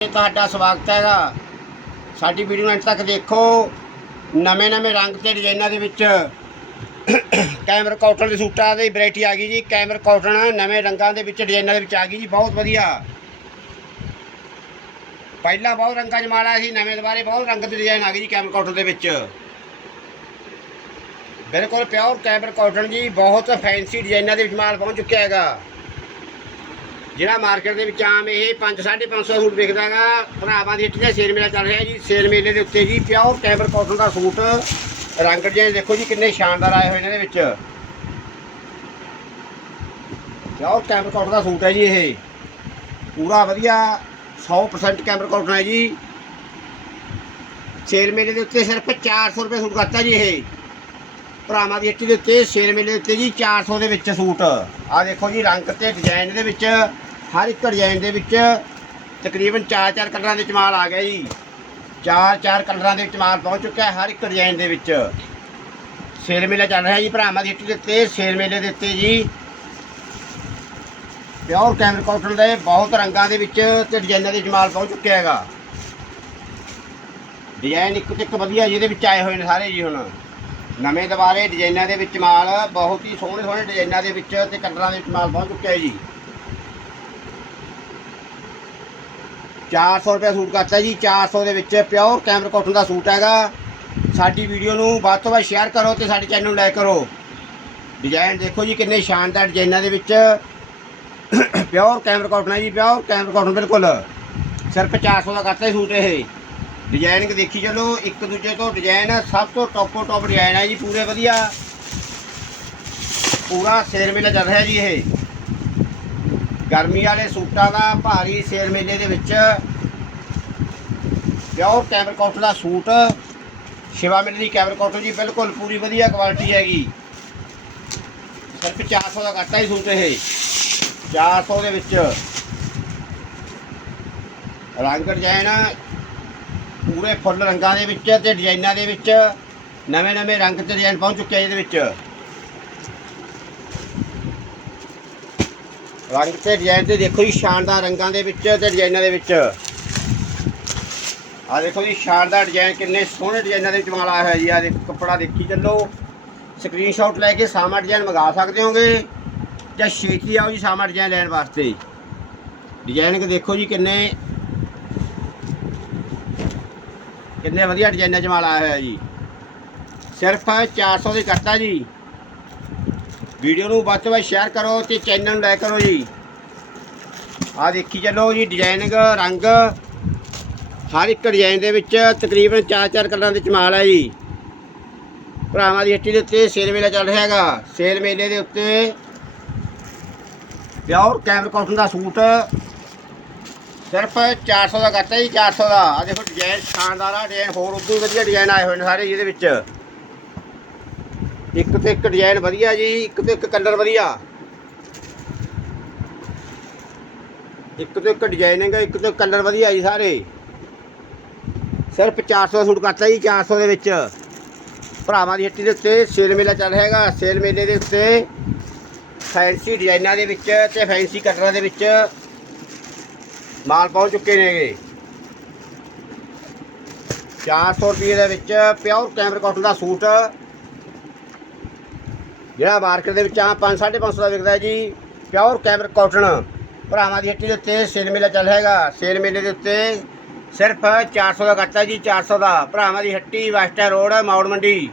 ਤੁਹਾਡਾ ਸਵਾਗਤ ਹੈਗਾ। ਸਾਡੀ ਵੀਡੀਓ ਨੂੰ ਅੰਤ ਤੱਕ ਦੇਖੋ। ਨਵੇਂ ਨਵੇਂ ਰੰਗ ਤੇ ਡਿਜ਼ਾਈਨਾਂ ਦੇ ਵਿੱਚ ਕੈਮਰ ਕਾਟਨ ਦੇ ਸੂਟਾਂ ਦੀ ਵੈਰਾਈਟੀ ਆ ਗਈ ਜੀ। ਕੈਮਰ ਕਾਟਨ ਨਵੇਂ ਰੰਗਾਂ ਦੇ ਵਿੱਚ ਡਿਜ਼ਾਈਨਾਂ ਦੇ ਵਿੱਚ ਆ ਗਈ ਜੀ। ਬਹੁਤ ਵਧੀਆ। ਪਹਿਲਾਂ ਬਹੁਤ ਰੰਗਾਂ 'ਚ ਮਾਲ ਆਇਆ ਸੀ, ਨਵੇਂ ਦੁਬਾਰੇ ਬਹੁਤ ਰੰਗ ਦੇ ਡਿਜ਼ਾਈਨ ਆ ਗਈ ਜੀ ਕੈਮਰ ਕਾਟਨ ਦੇ ਵਿੱਚ। ਬਿਲਕੁਲ ਪਿਓਰ ਕੈਮਰ ਕਾਟਨ ਜੀ। ਬਹੁਤ ਫੈਂਸੀ ਡਿਜ਼ਾਈਨਾਂ ਦੇ ਵਿੱਚ ਮਾਲ ਪਹੁੰਚ ਚੁੱਕਿਆ ਹੈਗਾ। ਜਿਹੜਾ ਮਾਰਕੀਟ ਦੇ ਵਿੱਚ ਆਮ ਇਹ 5 550 ਸੂਟ ਵਿਕਦਾ ਹੈਗਾ, ਭਰਾਵਾਂ ਦੀ ਇੱਥੇ ਸੇਲ ਮੇਲਾ ਚੱਲ ਰਿਹਾ ਜੀ, ਸੇਲ ਮੇਲੇ ਦੇ ਉੱਤੇ ਜੀ ਪਿਓਰ ਕੈਮਰ ਕਾਟਨ ਦਾ ਸੂਟ, ਰੰਗ ਡਿਜ਼ਾਈਨ ਦੇਖੋ ਜੀ ਕਿੰਨੇ ਸ਼ਾਨਦਾਰ ਆਏ ਹੋਏ ਨੇ ਇਹਦੇ ਵਿੱਚ। ਪਿਓਰ ਕੈਮਰ ਕਾਟਨ ਦਾ ਸੂਟ ਹੈ ਜੀ ਇਹ। ਪੂਰਾ ਵਧੀਆ 100% ਕੈਮਰ ਕਾਟਨ ਹੈ ਜੀ। ਸੇਲ ਮੇਲੇ ਦੇ ਉੱਤੇ ਸਿਰਫ 400 ਰੁਪਏ ਸੂਟ ਕਰਤਾ ਜੀ ਇਹ। ਭਰਾਵਾਂ ਦੀ ਹੱਟੀ ਦੇ ਉੱਤੇ, ਸੇਲ ਮੇਲੇ ਦੇ ਉੱਤੇ ਜੀ 400 ਦੇ ਵਿੱਚ ਸੂਟ। ਆ ਦੇਖੋ ਜੀ ਰੰਗ ਤੇ ਡਿਜ਼ਾਈਨ ਦੇ ਵਿੱਚ ਹਰ ਇੱਕ ਡਿਜ਼ਾਈਨ ਦੇ ਵਿੱਚ ਤਕਰੀਬਨ 4-4 ਕਲਰਾਂ ਦੇ ਵਿੱਚ ਮਾਲ ਆ ਗਿਆ ਜੀ। 4-4 ਕਲਰਾਂ ਦੇ ਵਿੱਚ ਮਾਲ ਪਹੁੰਚ ਚੁੱਕਾ ਹੈ ਹਰ ਇੱਕ ਡਿਜ਼ਾਈਨ ਦੇ ਵਿੱਚ। ਸੇਲ ਮੇਲਾ ਚੱਲ ਰਿਹਾ ਜੀ ਭਰਾਵਾਂ ਦੀ ਹੱਟੀ ਦੇ ਉੱਤੇ, ਸੇਲ ਮੇਲੇ ਦੇ ਉੱਤੇ ਜੀ। ਪਿਓਰ ਕੈਮਰ ਕਾਟਨ ਦੇ ਬਹੁਤ ਰੰਗਾਂ ਦੇ ਵਿੱਚ ਤੇ ਡਿਜ਼ਾਈਨਾਂ ਦੇ ਵਿੱਚ ਮਾਲ ਪਹੁੰਚ ਚੁੱਕਿਆ ਹੈਗਾ। ਡਿਜ਼ਾਈਨ ਇੱਕ ਤੋਂ ਇੱਕ ਵਧੀਆ ਜਿਹਦੇ ਵਿੱਚ ਆਏ ਹੋਏ ਨੇ ਸਾਰੇ ਜੀ ਹੁਣ। ਨਵੇਂ ਦੁਬਾਰੇ ਡਿਜ਼ਾਈਨਾਂ ਦੇ ਵਿੱਚ ਮਾਲ, ਬਹੁਤ ਹੀ ਸੋਹਣੇ ਸੋਹਣੇ ਡਿਜ਼ਾਈਨਾਂ ਦੇ ਵਿੱਚ ਤੇ ਕਲਰਾਂ ਦੇ ਵਿੱਚ ਮਾਲ ਪਹੁੰਚ ਚੁੱਕਿਆ ਹੈ ਜੀ। 400 ਰੁਪਏ ਸੂਟ ਕਰਤਾ ਜੀ 400 ਦੇ ਵਿੱਚ ਪਿਓਰ ਕੈਮਰ ਕਾਟਨ ਦਾ ਸੂਟ ਹੈਗਾ। ਸਾਡੀ ਵੀਡੀਓ ਨੂੰ ਵੱਧ ਤੋਂ ਵੱਧ ਸ਼ੇਅਰ ਕਰੋ ਤੇ ਸਾਡੇ ਚੈਨਲ ਨੂੰ ਲਾਈਕ ਕਰੋ। ਡਿਜ਼ਾਈਨ ਦੇਖੋ ਜੀ ਕਿੰਨੇ ਸ਼ਾਨਦਾਰ ਡਿਜ਼ਾਈਨਾਂ ਦੇ ਵਿੱਚ। ਪਿਓਰ ਕੈਮਰ ਕਾਟਨ ਹੈ ਜੀ ਪਿਓਰ ਕੈਮਰ ਕਾਟਨ ਬਿਲਕੁਲ। ਸਿਰਫ 400 ਦਾ ਕਰਤਾ ਜੀ ਸੂਟ ਇਹ। ਡਿਜ਼ਾਈਨਿੰਗ ਦੇਖੀ ਚਲੋ, ਇੱਕ ਦੂਜੇ ਤੋਂ ਡਿਜ਼ਾਈਨ ਸਭ ਤੋਂ ਟੌਪੋ ਟੌਪ ਡਿਜ਼ਾਈਨ ਹੈ ਜੀ, ਪੂਰੇ ਵਧੀਆ। ਪੂਰਾ ਸੇਲ ਮੇਲਾ ਚੱਲ ਰਿਹਾ ਜੀ ਇਹ। ਗਰਮੀ ਵਾਲੇ ਸੂਟਾਂ ਦਾ ਭਾਰੀ ਸੇਲ ਮੇਲੇ ਦੇ ਵਿੱਚ ਪਿਓਰ ਕੈਮਰ ਕਾਟਨ ਦਾ ਸੂਟ। ਸ਼ਿਵਾ ਮਿਲ ਦੀ ਕੈਮਰ ਕਾਟਨ ਜੀ, ਬਿਲਕੁਲ ਪੂਰੀ ਵਧੀਆ ਕੁਆਲਿਟੀ ਹੈਗੀ। ਸਿਰਫ 400 ਦਾ ਕਰਤਾ ਹੀ ਸੂਟ ਇਹ। 400 ਦੇ ਵਿੱਚ। ਰੰਗ ਡਿਜ਼ਾਈਨ ਪੂਰੇ ਫੁੱਲ ਰੰਗਾਂ ਦੇ ਵਿੱਚ ਤੇ ਡਿਜ਼ਾਈਨਾਂ ਦੇ ਵਿੱਚ। ਨਵੇਂ ਨਵੇਂ ਰੰਗ ਤੇ ਡਿਜ਼ਾਈਨ ਪਹੁੰਚ ਚੁੱਕੇ ਆ ਇਹਦੇ ਵਿੱਚ। ਰੰਗ ਤੇ ਡਿਜ਼ਾਈਨ ਤੇ ਦੇਖੋ ਜੀ, ਸ਼ਾਨਦਾਰ ਰੰਗਾਂ ਦੇ ਵਿੱਚ ਤੇ ਡਿਜ਼ਾਈਨਾਂ ਦੇ ਵਿੱਚ। ਆ ਦੇਖੋ ਜੀ, ਸ਼ਾਨਦਾਰ ਡਿਜ਼ਾਈਨ ਕਿੰਨੇ ਸੋਹਣੇ ਡਿਜ਼ਾਈਨਾਂ ਦੇ ਵਿੱਚ ਮਾਲਾ ਆਇਆ ਹੋਇਆ ਜੀ। ਆ ਦੇਖੋ, ਕੱਪੜਾ ਦੇਖੀ ਚੱਲੋ। ਸਕਰੀਨਸ਼ਾਟ ਲੈ ਕੇ ਸਾਮਾ ਡਿਜ਼ਾਈਨ ਮੰਗਾ ਸਕਦੇ ਹੋਗੇ। ਜਾਂ ਛੇਤੀ ਆਓ ਜੀ ਸਾਮਾ ਡਿਜ਼ਾਈਨ ਲੈਣ ਵਾਸਤੇ। ਡਿਜ਼ਾਈਨ ਦੇਖੋ ਜੀ ਕਿੰਨੇ ਕਿੰਨੇ ਵਧੀਆ ਡਿਜ਼ਾਈਨਾਂ 'ਚ ਮਾਲ ਆਇਆ ਹੋਇਆ ਜੀ। ਸਿਰਫ 400 ਦੇ ਕਰਤਾ ਜੀ। ਵੀਡੀਓ ਨੂੰ ਵੱਧ ਤੋਂ ਵੱਧ ਸ਼ੇਅਰ ਕਰੋ ਤੇ ਚੈਨਲ ਨੂੰ ਲਾਈਕ ਕਰੋ ਜੀ। ਆ ਦੇਖੀ ਚੱਲੋ ਜੀ ਡਿਜ਼ਾਈਨਿੰਗ ਰੰਗ। ਹਰ ਇੱਕ ਡਿਜ਼ਾਈਨ ਦੇ ਵਿੱਚ ਤਕਰੀਬਨ 4-4 ਕਲਰਾਂ ਦੇ ਚਮਾਲ ਹੈ ਜੀ। ਭਰਾਵਾਂ ਦੀ ਹੱਟੀ ਦੇ ਉੱਤੇ ਸੇਲ ਮੇਲਾ ਚੱਲ ਰਿਹਾ ਹੈਗਾ। ਸੇਲ ਮੇਲੇ ਦੇ ਉੱਤੇ ਪਿਓਰ ਕੈਮਰ ਕਾਟਨ ਦਾ ਸੂਟ। ਸਿਰਫ 400 ਦਾ ਕਰਤਾ ਜੀ 400 ਦਾ। ਆ ਦੇਖੋ ਡਿਜ਼ਾਈਨ ਸ਼ਾਨਦਾਰ ਆ ਡਿਜ਼ਾਈਨ ਹੋਰ ਉਦੋਂ ਵਧੀਆ ਡਿਜ਼ਾਈਨ ਆਏ ਹੋਏ ਨੇ ਸਾਰੇ ਜਿਹਦੇ ਵਿੱਚ। ਇੱਕ ਤੋਂ ਇੱਕ ਡਿਜ਼ਾਈਨ ਵਧੀਆ ਜੀ, ਇੱਕ ਤੋਂ ਇੱਕ ਕਲਰ ਵਧੀਆ। ਇੱਕ ਤੋਂ ਇੱਕ ਡਿਜ਼ਾਈਨਿੰਗ ਇੱਕ ਤੋਂ ਕਲਰ ਵਧੀਆ ਜੀ ਸਾਰੇ। ਸਿਰਫ 400 ਦਾ ਸੂਟ ਕਰਤਾ ਜੀ 400 ਦੇ ਵਿੱਚ। ਭਰਾਵਾਂ ਦੀ ਹੱਟੀ ਦੇ ਉੱਤੇ ਸੇਲ ਮੇਲਾ ਚੱਲ ਰਿਹਾ ਹੈਗਾ, ਸੇਲ ਮੇਲੇ ਦੇ ਉੱਤੇ ਫੈਂਸੀ ਡਿਜ਼ਾਈਨਾਂ ਦੇ ਵਿੱਚ ਤੇ ਫੈਂਸੀ ਕਟਰਾਂ ਦੇ ਵਿੱਚ ਮਾਲ ਪਹੁੰਚ ਚੁੱਕੇ ਨੇਗੇ 400 ਰੁਪਏ ਦੇ ਵਿੱਚ ਪਿਓਰ ਕੈਮਰ ਕਾਟਨ ਦਾ ਸੂਟ ਜਿਹੜਾ ਮਾਰਕੀਟ ਦੇ ਵਿੱਚ ਆ 5 550 ਦਾ ਵਿਕਦਾ ਜੀ ਪਿਓਰ ਕੈਮਰ ਕਾਟਨ ਭਰਾਵਾਂ ਦੀ ਹੱਟੀ ਦੇ ਉੱਤੇ ਸੇਲ ਮੇਲਾ ਚੱਲ ਹੈਗਾ। ਸੇਲ ਮੇਲੇ ਦੇ ਉੱਤੇ ਸਿਰਫ 400 ਦਾ ਕੱਟਾ ਜੀ 400 ਦਾ। ਭਰਾਵਾਂ ਦੀ ਹੱਟੀ ਵੈਸਟਰ ਰੋਡ ਮੌੜ ਮੰਡੀ।